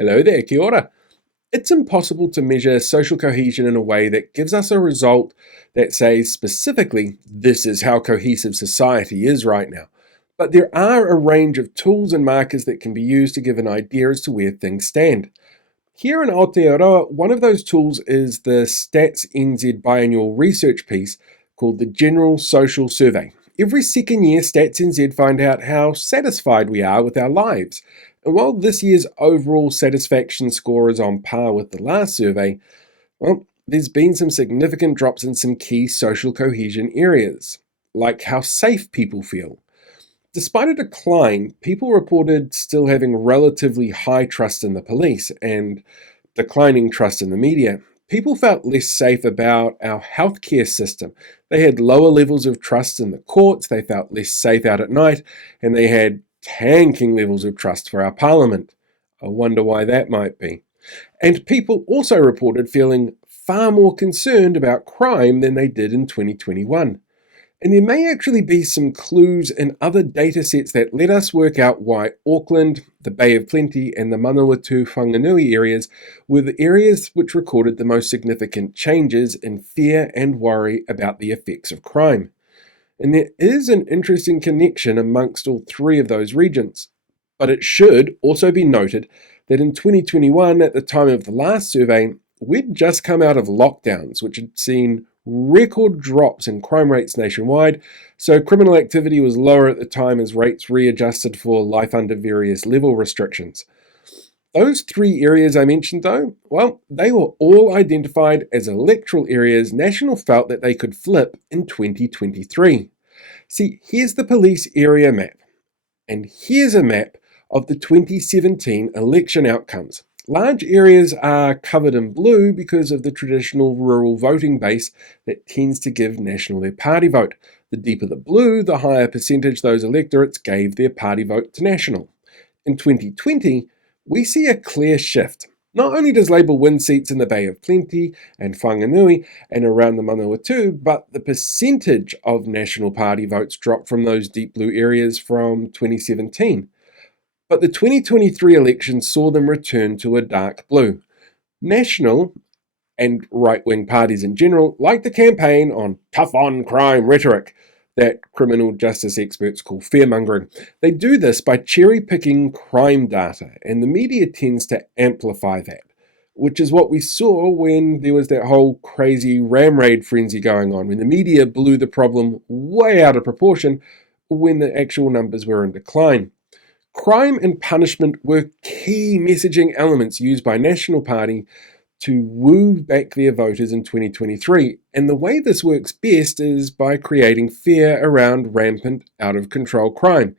Hello there, kia ora. It's impossible to measure social cohesion in a way that gives us a result that says specifically, this is how cohesive society is right now. But there are a range of tools and markers that can be used to give an idea as to where things stand. Here in Aotearoa, one of those tools is the Stats NZ biannual research piece called the General Social Survey. Every second year, Stats NZ find out how satisfied we are with our lives. And while this year's overall satisfaction score is on par with the last survey, well, there's been some significant drops in some key social cohesion areas, like how safe people feel. Despite a decline, people reported still having relatively high trust in the police and declining trust in the media. People felt less safe about our healthcare system. They had lower levels of trust in the courts, they felt less safe out at night, and they had tanking levels of trust for our parliament. I wonder why that might be. And people also reported feeling far more concerned about crime than they did in 2021. And there may actually be some clues in other data sets that let us work out why Auckland, the Bay of Plenty, and the Manawatu Whanganui areas were the areas which recorded the most significant changes in fear and worry about the effects of crime. And there is an interesting connection amongst all three of those regions. But it should also be noted that in 2021, at the time of the last survey, we'd just come out of lockdowns, which had seen record drops in crime rates nationwide, so criminal activity was lower at the time as rates readjusted for life under various level restrictions. Those three areas I mentioned though, well, they were all identified as electoral areas National felt that they could flip in 2023. See, here's the police area map, and here's a map of the 2017 election outcomes. Large areas are covered in blue because of the traditional rural voting base that tends to give National their party vote. The deeper the blue, the higher percentage those electorates gave their party vote to National. In 2020, we see a clear shift. Not only does Labour win seats in the Bay of Plenty and Whanganui and around the Manawatu, but the percentage of National Party votes dropped from those deep blue areas from 2017. But the 2023 election saw them return to a dark blue. National and right-wing parties in general like to campaign on tough-on-crime rhetoric that criminal justice experts call fearmongering. They do this by cherry-picking crime data, and the media tends to amplify that, which is what we saw when there was that whole crazy ram raid frenzy going on, when the media blew the problem way out of proportion when the actual numbers were in decline. Crime and punishment were key messaging elements used by National Party to woo back their voters in 2023. And the way this works best is by creating fear around rampant, out-of-control crime.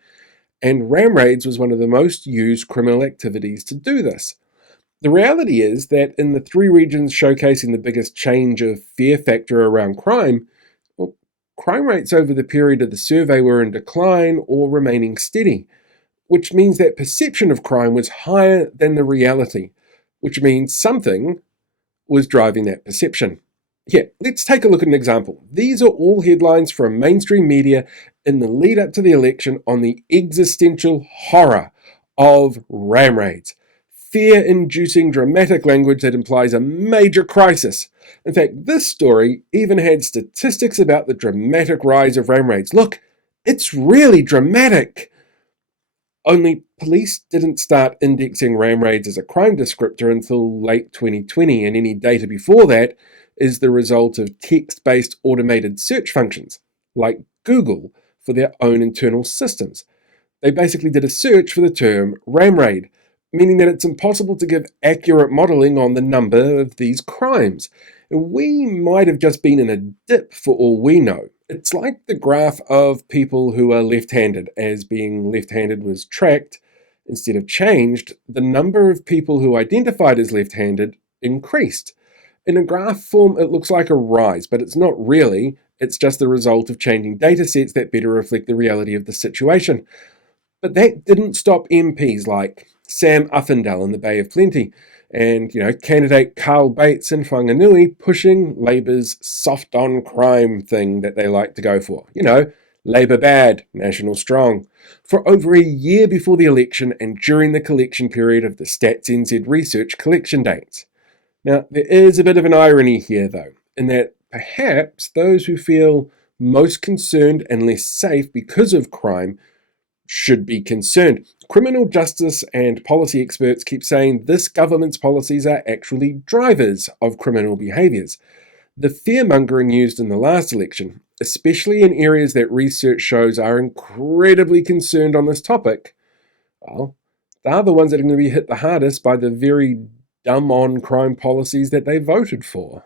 And ram raids was one of the most used criminal activities to do this. The reality is that in the three regions showcasing the biggest change of fear factor around crime, well, crime rates over the period of the survey were in decline or remaining steady, which means that perception of crime was higher than the reality, which means something was driving that perception. Here, let's take a look at an example. These are all headlines from mainstream media in the lead up to the election on the existential horror of ram raids. Fear-inducing dramatic language that implies a major crisis. In fact, this story even had statistics about the dramatic rise of ram raids. Look, it's really dramatic. Only police didn't start indexing ram raids as a crime descriptor until late 2020, and any data before that is the result of text-based automated search functions, like Google, for their own internal systems. They basically did a search for the term ram raid, meaning that it's impossible to give accurate modeling on the number of these crimes. And we might have just been in a dip for all we know. It's like the graph of people who are left-handed. As being left-handed was tracked instead of changed, the number of people who identified as left-handed increased. In a graph form, it looks like a rise, but it's not really. It's just the result of changing data sets that better reflect the reality of the situation. But that didn't stop MPs like Sam Uffindell in the Bay of Plenty and, candidate Carl Bates in Whanganui pushing Labour's soft-on-crime thing that they like to go for. Labour bad, National strong, for over a year before the election and during the collection period of the Stats NZ research collection dates. Now, there is a bit of an irony here, though, in that perhaps those who feel most concerned and less safe because of crime should be concerned. Criminal justice and policy experts keep saying this government's policies are actually drivers of criminal behaviours. The fear-mongering used in the last election, especially in areas that research shows are incredibly concerned on this topic, well, they're the ones that are going to be hit the hardest by the very dumb on-crime policies that they voted for.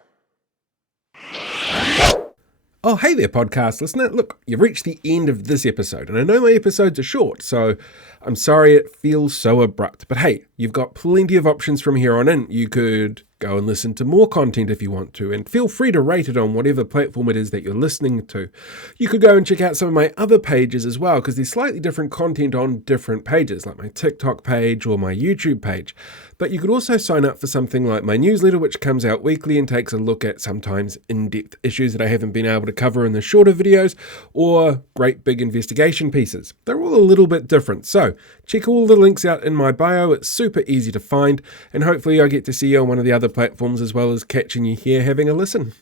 Oh, hey there, podcast listener. Look, you've reached the end of this episode, and I know my episodes are short, so I'm sorry it feels so abrupt. But hey, you've got plenty of options from here on in. You could go and listen to more content if you want to, and feel free to rate it on whatever platform it is that you're listening to. You could go and check out some of my other pages as well, because there's slightly different content on different pages, like my TikTok page or my YouTube page. But you could also sign up for something like my newsletter, which comes out weekly and takes a look at sometimes in-depth issues that I haven't been able to cover in the shorter videos, or great big investigation pieces. They're all a little bit different, so check all the links out in my bio. It's super easy to find, and hopefully I get to see you on one of the other platforms as well as catching you here having a listen.